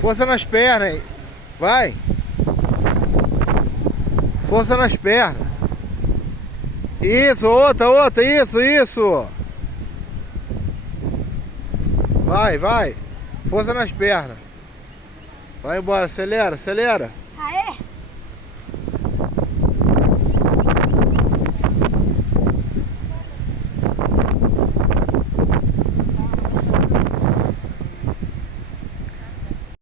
Força nas pernas, hein? Vai. Força nas pernas. Isso, outra, isso. Vai. Força nas pernas. Vai embora, acelera.